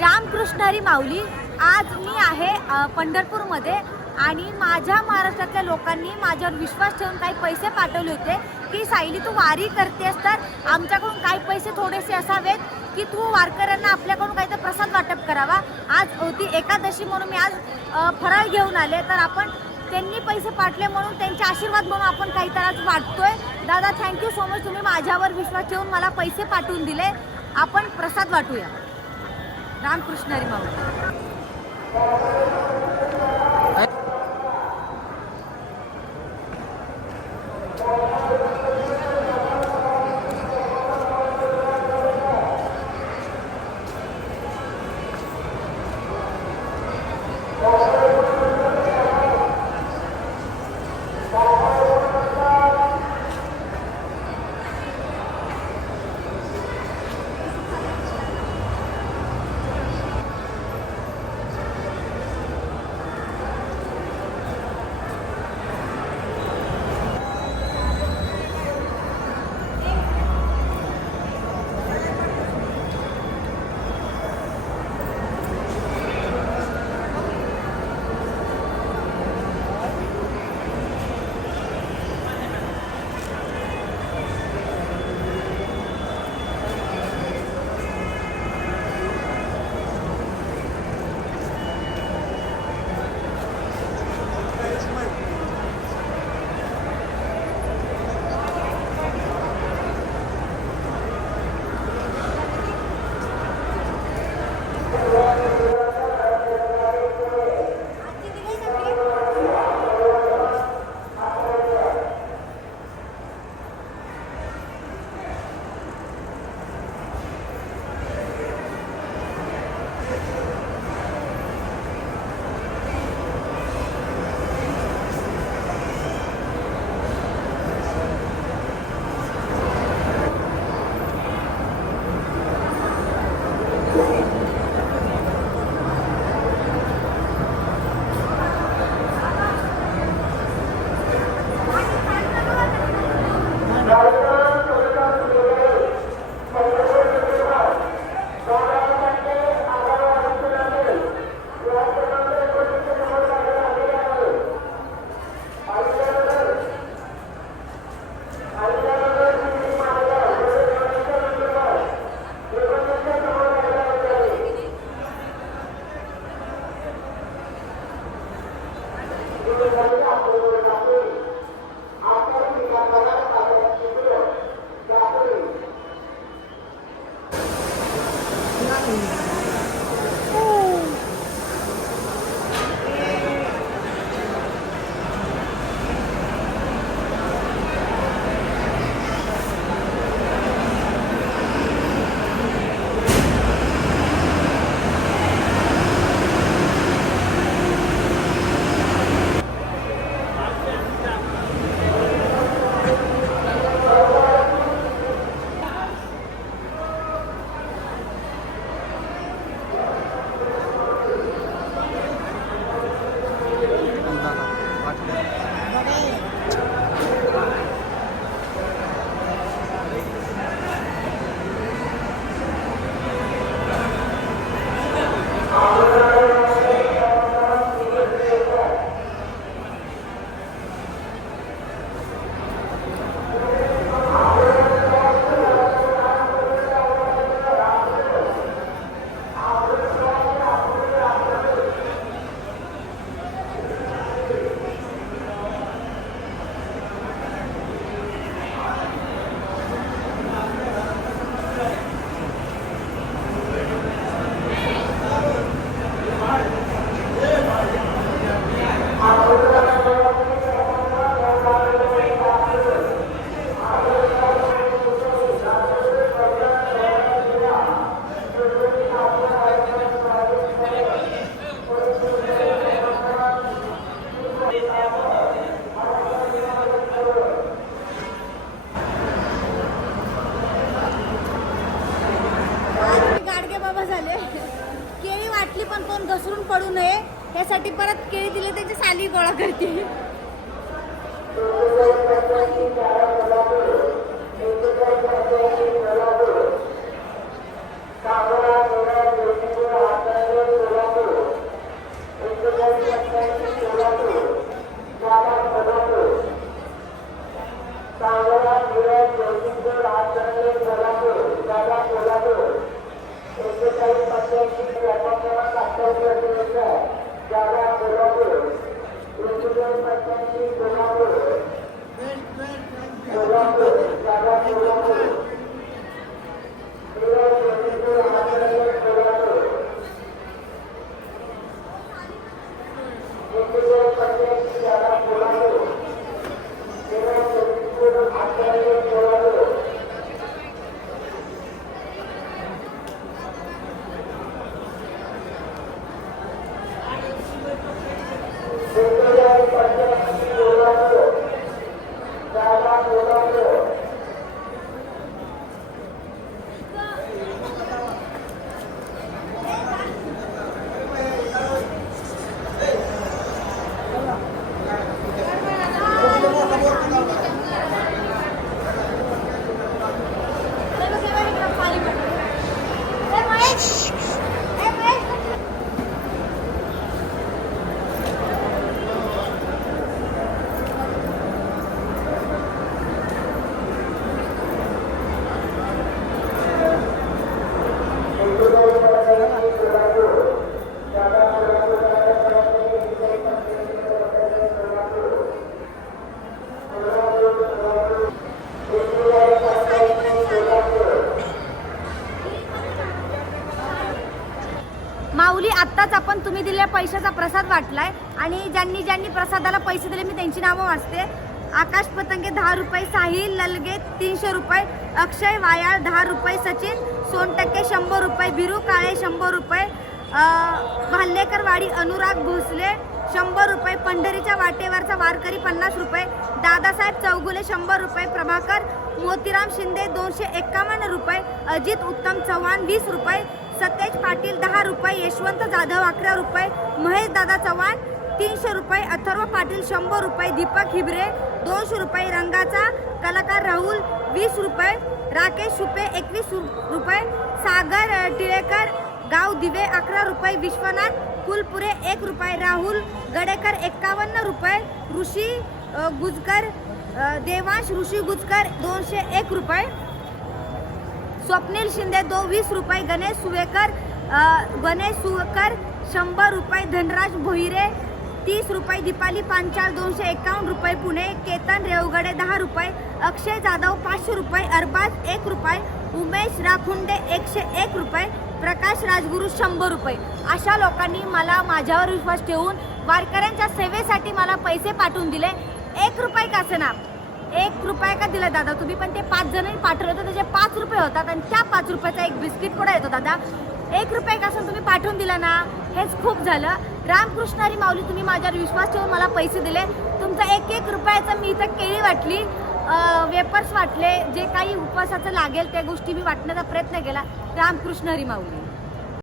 रामकृष्ण हरी माऊली. आज मी आहे पंढरपूरमध्ये आणि माझ्या महाराष्ट्रातल्या लोकांनी माझ्यावर विश्वास ठेवून काही पैसे पाठवले होते. की सायली तू वारी करतेस तर आमच्याकडून काही पैसे थोडेसे असावेत की तू वारकऱ्यांना आपल्याकडून काहीतरी प्रसाद वाटप करावा. आज होती एकादशी म्हणून मी आज फराळ घेऊन आले. तर आपण त्यांनी पैसे पाठले म्हणून त्यांचे आशीर्वाद म्हणून आपण काहीतरी आज वाटतोय. दादा थँक्यू सो मच तुम्ही माझ्यावर विश्वास ठेवून मला पैसे पाठवून दिले. आपण प्रसाद वाटूया. रामकृष्ण हरी पांघरून पडू नये. यासाठी परत केळी दिले त्याचे साली गोळा करते. Jangan berlaku. Untuk yang penting, दिलेल्या पैशाचा प्रसाद वाटलाय आणि ज्यांनी ज्यांनी प्रसादाला पैसे दिले मी त्यांची नावं वाचते. आकाश पतंगे दहा रुपये. साहिल ललगे तीनशे रुपये. अक्षय वायाळ दहा रुपये. सचिन सोनटक्के शंभर रुपये. बिरू काळे शंभर रुपये. अं, भाल्लेकर वाडी अनुराग भोसले शंभर रुपये. पंढरीच्या वाटेवरचा वारकरी पन्नास रुपये. दादासाहेब चौगुले शंभर रुपये. प्रभाकर मोतीराम शिंदे दोनशे एक्कावन्न रुपये. अजित उत्तम चव्हाण वीस रुपये. सतेज पाटील दहा रुपये यशवंत जाधव अकरा रुपये महेश दादा चव्हाण तीनशे रुपये अथर्व पाटील शंभर रुपये दीपक हिबरे दोनशे रुपये रंगाचा कलाकार राहुल वीस रुपये राकेश सुपे एकवीस रुपये सागर टिळेकर गाव दिवे अकरा रुपये विश्वनाथ कुलपुरे एक रुपये राहुल गडेकर एक्कावन्न रुपये ऋषी गुजकर देवांश ऋषी गुजकर दोनशे एक रुपये स्वप्नील शिंदे दो वीस रुपये गणेश सुवेकर गणेश सुवेकर शंभर रुपये धनराज भोईरे तीस रुपये दीपाली पांचाळ दोनशे एकावन्न रुपये पुणे केतन रेवगडे दहा रुपये अक्षय जाधव पाचशे रुपये अरबाज एक रुपये उमेश राखुंडे एकशे एक रुपये प्रकाश राजगुरू शंभर रुपये. अशा लोकांनी मला माझ्यावर विश्वास ठेवून वारकऱ्यांच्या सेवेसाठी मला पैसे पाठवून दिले. एक रुपये का एक रुपया का दिला दादा? तुम्ही पण ते पाच जणांनी पाठवलं होतं त्याचे पाच रुपये होतात आणि त्या पाच रुपयाचा एक बिस्किट पुढे येतो दादा. एक रुपये का तुम्ही पाठवून दिला ना? हेच खूप झालं. रामकृष्णारी माऊली तुम्ही माझ्यावर विश्वास ठेवून मला पैसे दिले. तुमचा एक एक रुपयाचं मी इथं केळी वाटली वेपर्स वाटले जे काही उपवासाचं लागेल त्या गोष्टी मी वाटण्याचा प्रयत्न केला. रामकृष्ण हरी माऊली.